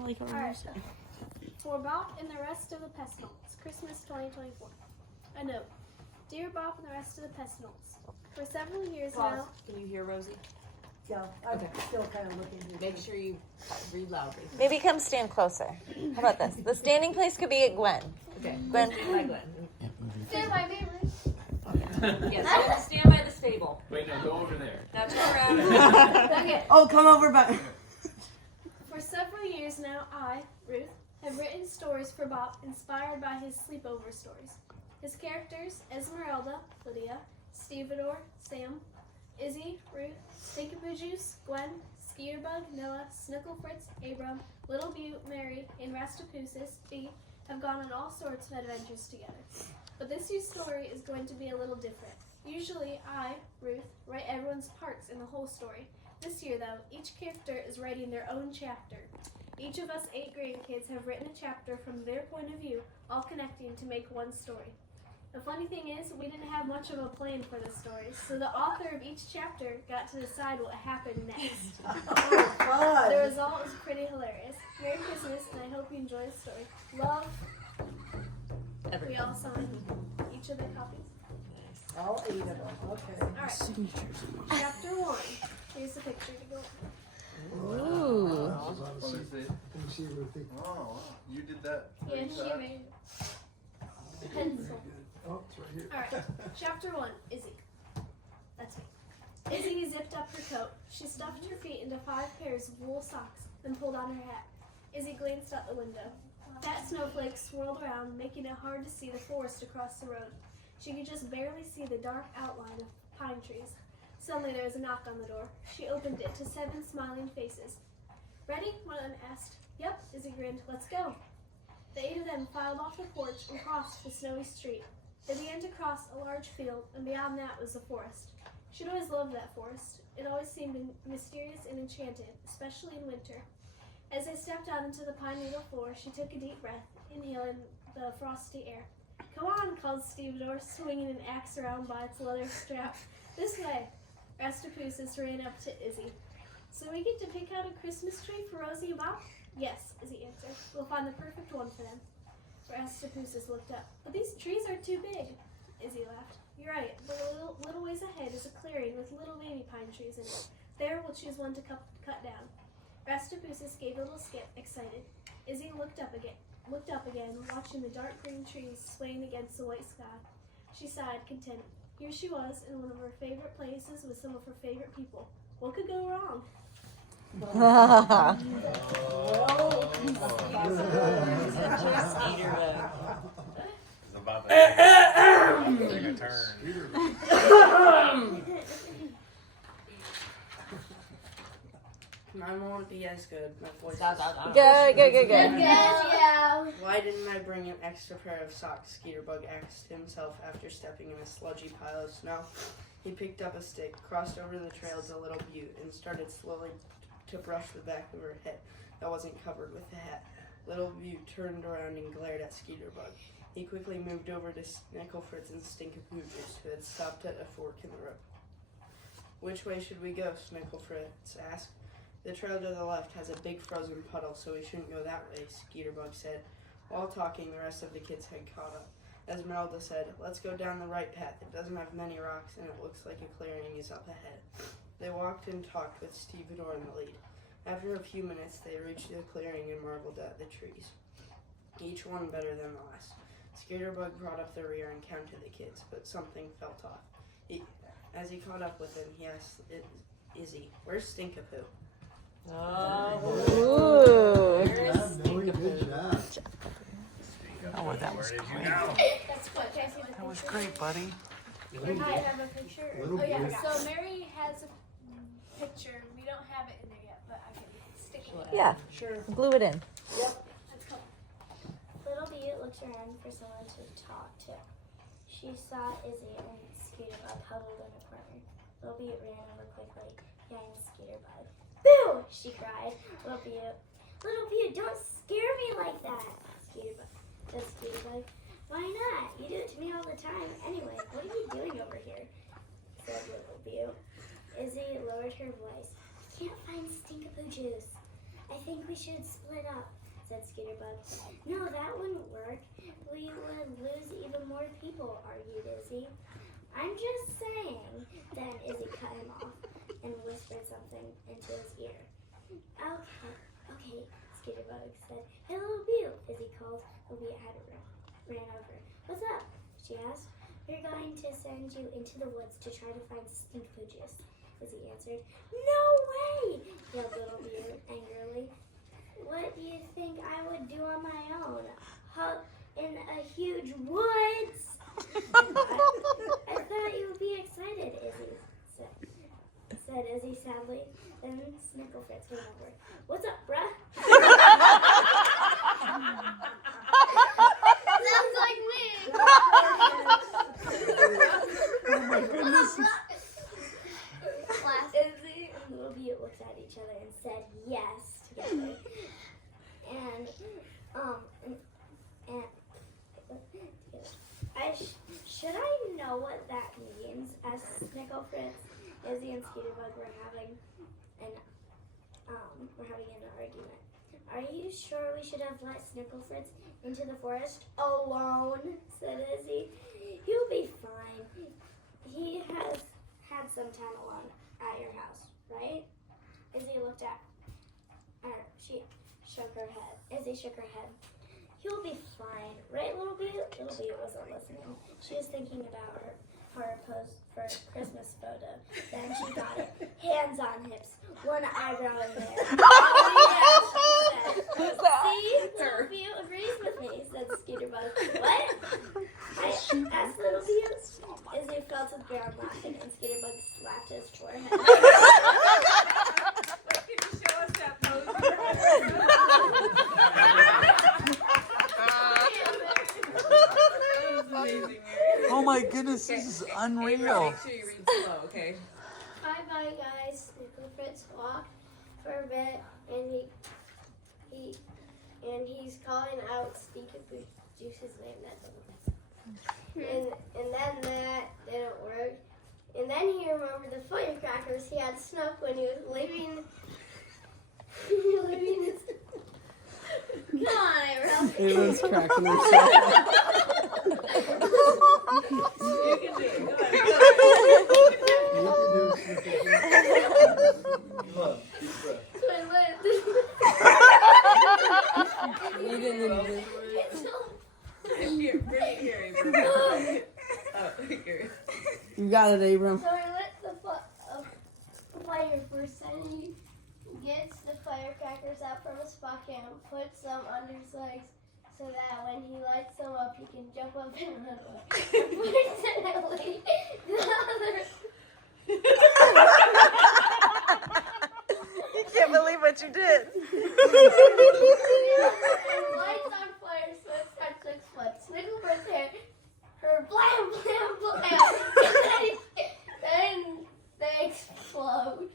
like a Alright. rose. For Bop and the rest of the Pestilence, Christmas 2024. A note. Dear Bop and the rest of the Pestilence, for several years now... Can you hear Rosie? Yeah, I'm still kind of looking here. Make sure you read loudly. Maybe come stand closer. How about this? The standing place could be at Gwen. Okay. Gwen. By Gwen. Stand by me, Yes, stand by the stable. Wait, no, go over there. Now turn around. Okay. Oh, come over by. For several years now, I, Ruth, have written stories for Bop inspired by his sleepover stories. His characters, Esmeralda, Lydia, Stevedore, Sam, Izzy, Ruth, Stinkapoo Juice, Gwen, Skeeterbug, Noah, Snickle Fritz, Abram, Little Butte, Mary, and Rastapoussis, B, have gone on all sorts of adventures together. But this year's story is going to be a little different. Usually I, Ruth, write everyone's parts in the whole story. This year, though, each character is writing their own chapter. Each of us 8 grandkids have written a chapter from their point of view, all connecting to make one story. The funny thing is, we didn't have much of a plan for this story, so the author of each chapter got to decide what happened next. Oh, fun. The result was pretty hilarious. Merry Christmas, and I hope you enjoy the story. Love. We all signed each of their copies. All 8 of them. Okay. All right. Chapter 1. Here's the picture to go. Ooh. What is it? Oh, you did that. Yeah, she made pencil. Oh, it's right here. All right. Chapter 1. Izzy. That's me. Izzy zipped up her coat. She stuffed her feet into 5 pairs of wool socks, then pulled on her hat. Izzy glanced out the window. Fat snowflakes swirled around, making it hard to see the forest across the road. She could just barely see the dark outline of pine trees. Suddenly there was a knock on the door. She opened it to 7 smiling faces. Ready? One of them asked. Yep, Izzy grinned. Let's go. The 8 of them filed off the porch and crossed the snowy street. They began to cross a large field, and beyond that was the forest. She'd always loved that forest. It always seemed mysterious and enchanted, especially in winter. As they stepped out into the pine needle floor, she took a deep breath, inhaling the frosty air. Come on, called Stevedore, swinging an axe around by its leather strap. This way. Rastapoussis ran up to Izzy. So we get to pick out a Christmas tree for Rosie and Bop? Yes, Izzy answered. We'll find the perfect one for them. Rastapoussis looked up. But these trees are too big. Izzy laughed. You're right, but a little ways ahead is a clearing with little baby pine trees in it. There we'll choose one to cut down. Rastapoussis gave a little skip, excited. Izzy looked up again, watching the dark green trees swaying against the white sky. She sighed, content. Here she was, in one of her favorite places with some of her favorite people. What could go wrong? It's about to take a turn. Mine won't be as good. My voice. Good, good, good, good. Yeah. Why didn't I bring an extra pair of socks? Skeeterbug asked himself after stepping in a sludgy pile of snow. He picked up a stick, crossed over the trail to Little Butte, and started slowly to brush the back of her head that wasn't covered with the hat. Little Butte turned around and glared at Skeeterbug. He quickly moved over to Snickle Fritz and Stinkapoo Juice, who had stopped at a fork in the road. Which way should we go? Snickle Fritz asked. The trail to the left has a big frozen puddle, so we shouldn't go that way, Skeeterbug said. While talking, the rest of the kids had caught up. Esmeralda said, let's go down the right path. It doesn't have many rocks, and it looks like a clearing is up ahead. They walked and talked with Stevedore in the lead. After a few minutes, they reached the clearing and marveled at the trees, each one better than the last. Skeeterbug brought up the rear and counted the kids, but something felt off. As he caught up with him, he asked Izzy, where's Stinkapoo? Ooh. Good job. Oh, that was great. That's what Casey did. That was great, buddy. I have a picture. Little Oh yeah. bit. So Mary has a picture. We don't have it in there yet, but I can stick it. Yeah, Sure. glue it in. That's cool. Little Butte looked around for someone to talk to. She saw Izzy and Skeeterbug huddled in a corner. Little Butte ran over quickly behind Skeeterbug. Boo! She cried. Little Butte, don't scare me like that. Skeeterbug. Why not? You do it to me all the time. Anyway, what are you doing over here? Said Little Butte. Izzy lowered her voice. I can't find Stinkapoo Juice. I think we should split up, said Scooterbug. No, that wouldn't work. We would lose even more people, argued Izzy. I'm just saying. Then Izzy cut him off and whispered something into his ear. Okay, Scooterbug said. Hey, little Beau, Izzy called. Little Beau had ran over. What's up? She asked. We're going to send you into the woods to try to find stink juice, Izzy answered. No way! Yelled Little Beau angrily. What do you think I would do on my own? In a huge woods? I thought you would be excited, Izzy said Izzy sadly. Then Snicklefritz came over. What's up, bruh? Sounds like me. Oh my goodness. Izzy and Little Beau looked at each other and said yes together. And should I know what that means? Asked Snicklefritz. Izzy and Scooterbug were having an argument. Are you sure we should have let Snicklefritz into the forest alone? Said Izzy. He'll be fine. He has had some time alone at your house, right? Izzy looked at her. She shook her head. Izzy shook her head. He'll be fine, right, Little Beau? Little Beau wasn't listening. She was thinking about her pose for Christmas photo. Then she got it. Hands on hips, one eyebrow in there. Oh, yeah, she said. See, Little Beau agrees with me, said Scooterbug. What? I asked Little Beau. Izzy fell to the ground laughing, and Scooterbug slapped his forehead. Wait, can you show us that pose? Amazing, Oh my goodness, this is unreal. Make sure you read slow, okay? Bye guys. Snicklefritz walked for a bit and he's calling out Stinky Juice's name. That doesn't and then that didn't work. And then he remembered the firecrackers he had snuck when he was leaving his Come on, April. Ava's cracking herself. You can do it. Go ahead. Come on, deep breath. You didn't do it. Here, bring it here, Abram. Oh, here. You got it, Abram. So he lit the fire first, and he gets the firecrackers out from his pocket and puts them under his legs so that when he lights them up, he can jump up and run away. Fortunately, the other... You can't believe what you did. and lights on fire, so it starts to explode. Snicklefritz hair, her blam, blam, blam, and then they explode.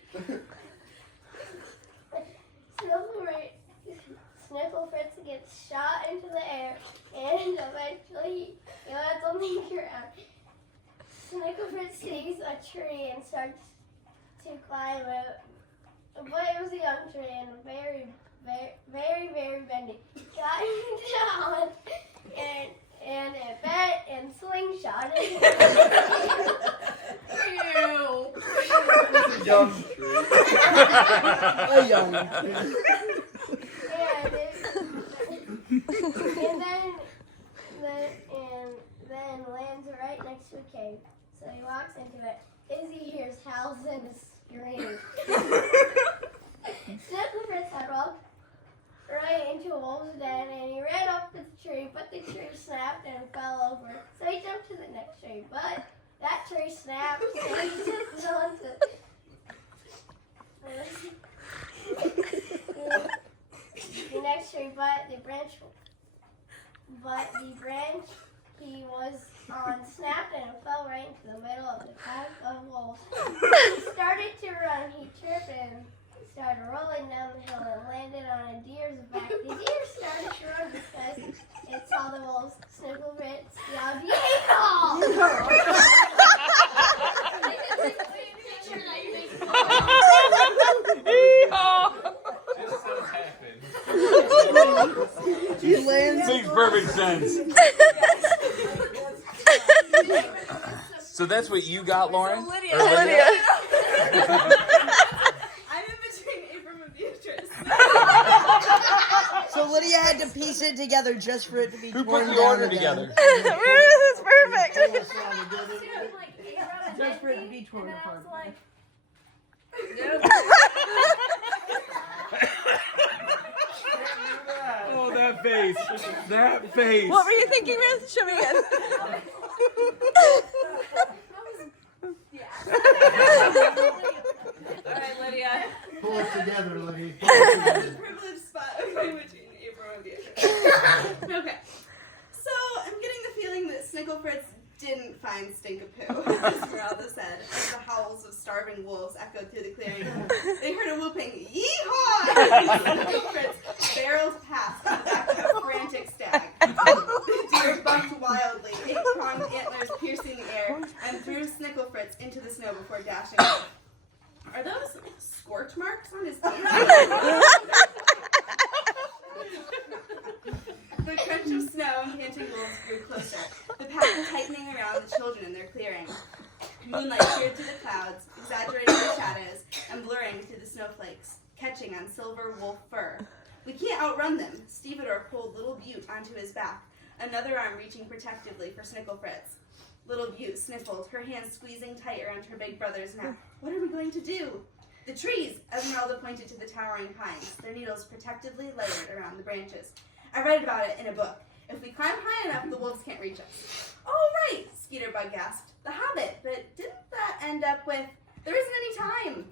Snicklefritz gets shot into the air, and eventually he lands on the ground. Snicklefritz sees a tree and starts to climb it, but it was a young tree and very, very, very, very bendy. Got down, and it bent and slingshotted. Ew. Young tree. A young tree. And then lands right next to a cave. So he walks into it. Izzy hears howls and screams. Snicklefritz had walked right into a wolf's den, and he ran up the tree, but the tree snapped and fell over. So he jumped to the next tree, but that tree snapped, and he just fell into the next tree, but the branch he was on snapped and fell right into the middle of the pack of wolves. He started to run, he tripped and started rolling down the hill and landed on a deer's back. The deer started to run because it saw the wolves. Snicklefritz yelled, "Yeehaw!" Just so happy. He lands. Makes perfect sense. So that's what you got, Lauren? So Lydia. Or Lydia. I'm in between Abram and Beatrice. So Lydia had to piece it together just for it to be Who torn put the down order again. together? Ruth is perfect. Just for it to be torn apart. Oh, that face. That face. What were you thinking, Ruth? Show me again. Alright, Lydia. Pull it together, Liddy. Privileged spot between Abram and Beatrice. Okay. So, I'm getting the feeling that Snickle Fritz didn't find Stinkapoo, as Esmeralda said, as the howls of starving wolves echoed through the clearing. They heard a whooping, "Yeehaw!" Snickle Fritz barreled past on the back of a frantic stag. The deer bucked wildly, eight-pronged antlers piercing the air, and threw Snickle Fritz into the snow before dashing away. Are those scorch marks on his feet? The crunch of snow and panting wolves grew closer, the pack tightening around the children in their clearing. Moonlight peered through the clouds, exaggerating the shadows and blurring through the snowflakes, catching on silver wolf fur. We can't outrun them. Stevedore pulled Little Butte onto his back, another arm reaching protectively for Snickle Fritz. Little Butte sniffled, her hands squeezing tight around her big brother's neck. What are we going to do? The trees! Esmeralda pointed to the towering pines, their needles protectively layered around the branches. I read about it in a book. If we climb high enough, the wolves can't reach us. Oh, right, Skeeterbug gasped. The Hobbit, but didn't that end up with... There isn't any time.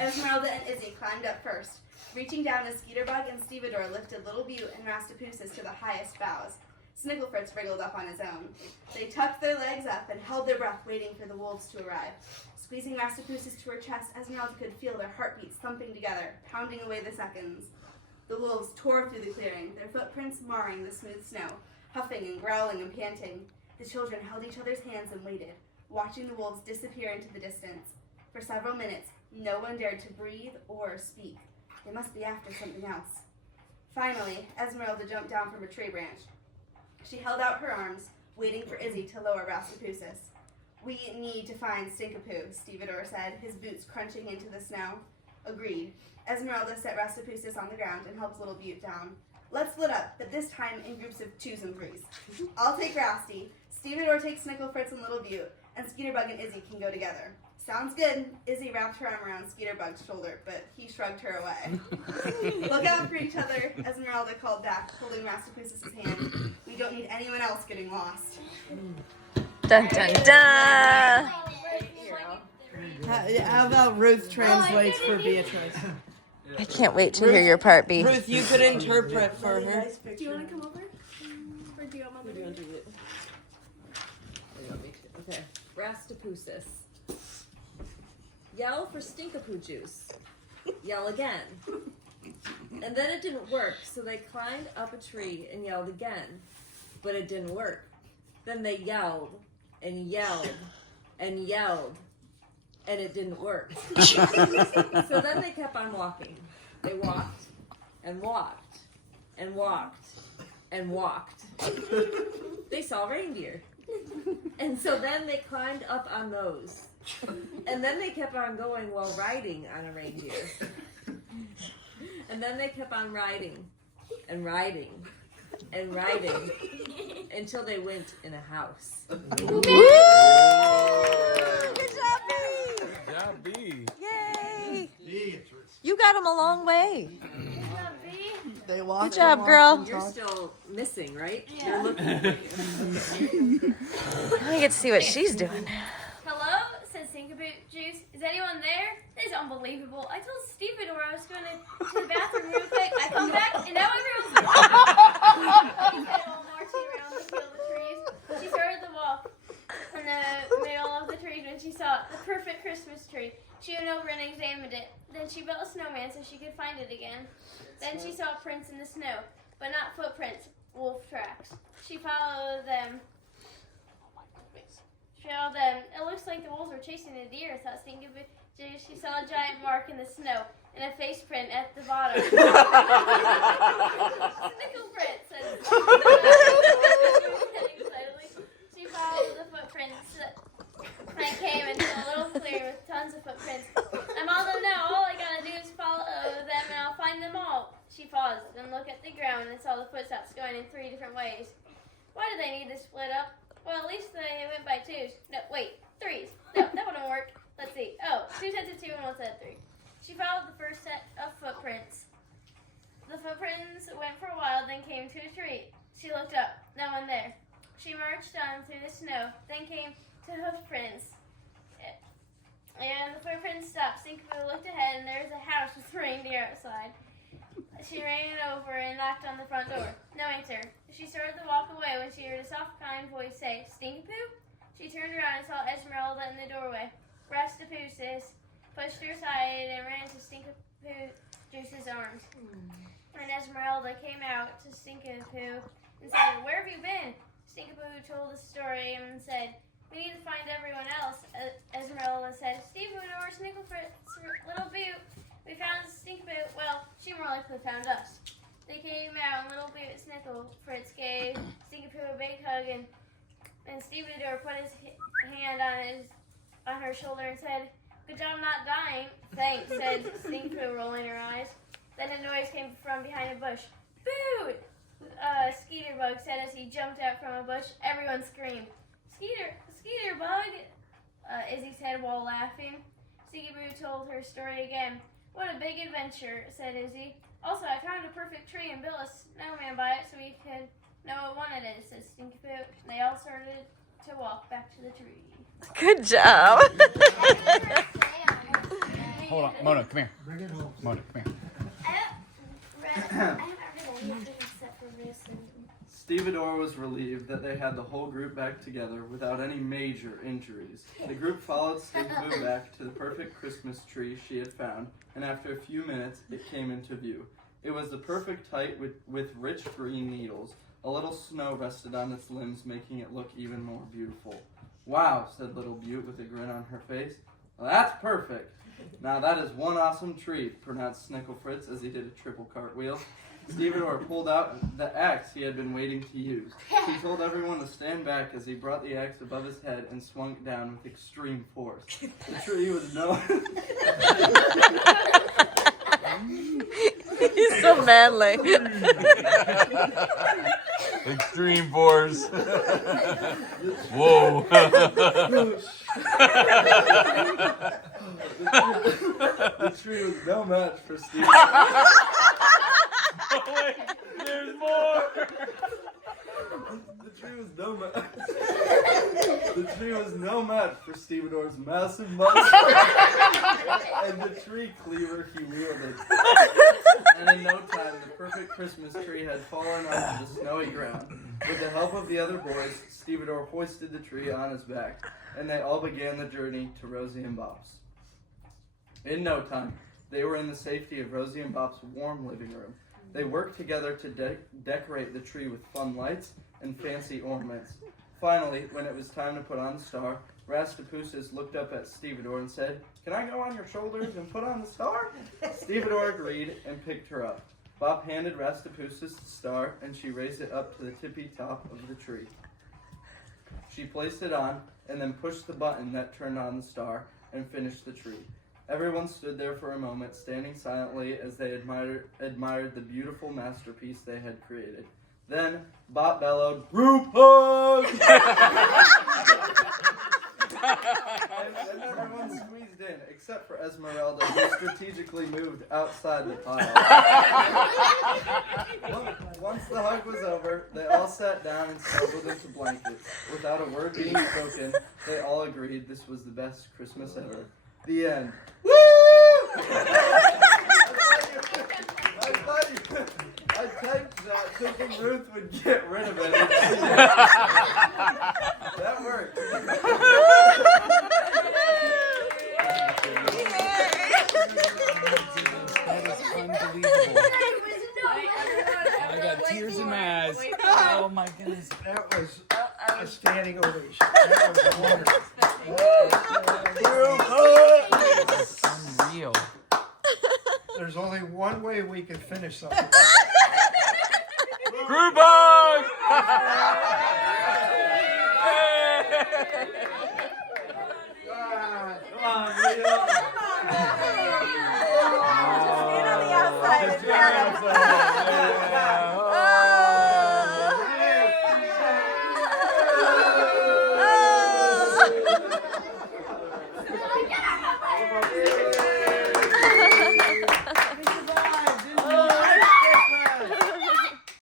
Esmeralda and Izzy climbed up first, reaching down as Skeeterbug and Stevedore lifted Little Butte and Rastapousas to the highest boughs. Snickle Fritz wriggled up on his own. They tucked their legs up and held their breath, waiting for the wolves to arrive. Squeezing Rastapousas to her chest, Esmeralda could feel their heartbeats thumping together, pounding away the seconds. The wolves tore through the clearing, their footprints marring the smooth snow, huffing and growling and panting. The children held each other's hands and waited, watching the wolves disappear into the distance. For several minutes, no one dared to breathe or speak. They must be after something else. Finally, Esmeralda jumped down from a tree branch. She held out her arms, waiting for Izzy to lower Rastapousas. We need to find Stinkapoo, Stevedore said, his boots crunching into the snow. Agreed. Esmeralda set Rastapousas on the ground and helped Little Butte down. Let's split up, but this time in groups of 2s and 3s. I'll take Rasty, Stevedore takes Snickle Fritz and Little Butte, and Skeeterbug and Izzy can go together. Sounds good. Izzy wrapped her arm around Skeeterbug's shoulder, but he shrugged her away. Look out for each other, Esmeralda called back, holding Rastapousas' hand. We don't need anyone else getting lost. Dun dun dun. How about Ruth translates for Beatrice? I can't wait to hear your part, B. Ruth, you could interpret for her. Do you want to come over? Or do you want We're Mother? doing it. You want me to? Okay. Rastapousas. Yell for Stinkapoo juice. Yell again. And then it didn't work, so they climbed up a tree and yelled again. But it didn't work. Then they yelled and yelled and yelled, and it didn't work. So then they kept on walking. They walked and walked and walked and walked. They saw reindeer. And so then they climbed up on those. And then they kept on going while riding on a reindeer. And then they kept on riding and riding and riding until they went in a house. Woo! Good job, B. Good job, B. Yay! Beatrice. You got him a long way. They walk. Good job, girl. You're still missing, right? You're looking for I get to see what she's doing. Hello, says Stinkapoo Juice. Is anyone there? This is unbelievable. I told Stevedore I was going to the bathroom real quick. I come back and now everyone's She said all marching around the field of trees. She started to walk in the middle of the trees when she saw the perfect Christmas tree. She went over and examined it. Then she built a snowman so she could find it again. Then she saw prints in the snow, but not footprints, wolf tracks. She followed them. It looks like the wolves were chasing the deer, thought Stinkapoo. She saw a giant mark in the snow and a face print at the bottom. Snickle print, look at the ground and saw the footsteps going in 3 different ways. Why do they need to split up? Well, at least they went by 2s. No, wait, 3s. No, that wouldn't work. Let's see. Oh, 2 sets of 2 and 1 set of 3. She followed the first set of footprints. The footprints went for a while, then came to a tree. She looked up. No one there. She marched on through the snow, then came to hoofprints. And the footprints stopped. Stinkapoo looked ahead, and there was a house with reindeer outside. She ran over and knocked on the front door. No answer. She started to walk away when she heard a soft, kind voice say, "Stinkapoo?" She turned around and saw Esmeralda in the doorway. Rastapoosis pushed her aside and ran to Stinkapoo Juice's arms. And Esmeralda came out to Stinkapoo and said, "Where have you been?" Stinkapoo told the story and said, "We need to find everyone else." Esmeralda said, "Stevedore, Snicklefritz, Little Boot, we found Stinkapoo." Well, she more likely found us. They came out and Little Boot and Snicklefritz gave Stinkapoo a big hug, and Stevedore put his hand on her shoulder and said, "Good job not dying." "Thanks," said Stinkapoo, rolling her eyes. Then a noise came from behind a bush. "Boo!" Skeeterbug said as he jumped out from a bush. Everyone screamed. Skeeterbug, Izzy said while laughing. Stinkapoo told her story again. "What a big adventure," said Izzy. "Also, I found a perfect tree and built a snowman by it so we could know what one it is," said Stinkapoo. They all started to walk back to the tree. Good job. Hold on, Mona, come here. Bring it home. Mona, come here. I haven't read anything except for this. Stevedore was relieved that they had the whole group back together without any major injuries. The group followed Stinkapoo back to the perfect Christmas tree she had found, and after a few minutes, it came into view. It was the perfect height with rich green needles. A little snow rested on its limbs, making it look even more beautiful. "Wow," said Little Butte with a grin on her face. "Well, that's perfect. Now that is one awesome tree," pronounced Snicklefritz as he did a triple cartwheel. Stevedore pulled out the axe he had been waiting to use. He told everyone to stand back as he brought the axe above his head and swung it down with extreme force. The tree was He's so manly. Extreme force. Whoa. The tree was no match for Steve. Oh, wait, there's more. The tree was no match for Stevedore's massive muscle and the tree cleaver he wielded. And in no time, the perfect Christmas tree had fallen onto the snowy ground. With the help of the other boys, Stevedore hoisted the tree on his back, and they all began the journey to Rosie and Bop's. In no time, they were in the safety of Rosie and Bop's warm living room. They worked together to decorate the tree with fun lights and fancy ornaments. Finally, when it was time to put on the star, Rastapoosis looked up at Stevedore and said, "Can I go on your shoulders and put on the star?" Stevedore agreed and picked her up. Bop handed Rastapoosis the star, and she raised it up to the tippy top of the tree. She placed it on, and then pushed the button that turned on the star, and finished the tree. Everyone stood there for a moment, standing silently as they admired the beautiful masterpiece they had created. Then, Bop bellowed, "Group hug!" and everyone squeezed in, except for Esmeralda, who strategically moved outside the pile. Once the hug was over, they all sat down and snuggled into blankets. Without a word being spoken, they all agreed this was the best Christmas ever. The end. Woo! I typed that thinking Ruth would get rid of it. That worked. That is unbelievable. I got tears in my eyes. Oh my goodness. That was a standing ovation. That was wonderful. That's unreal. There's only one way we can finish something. Group hug!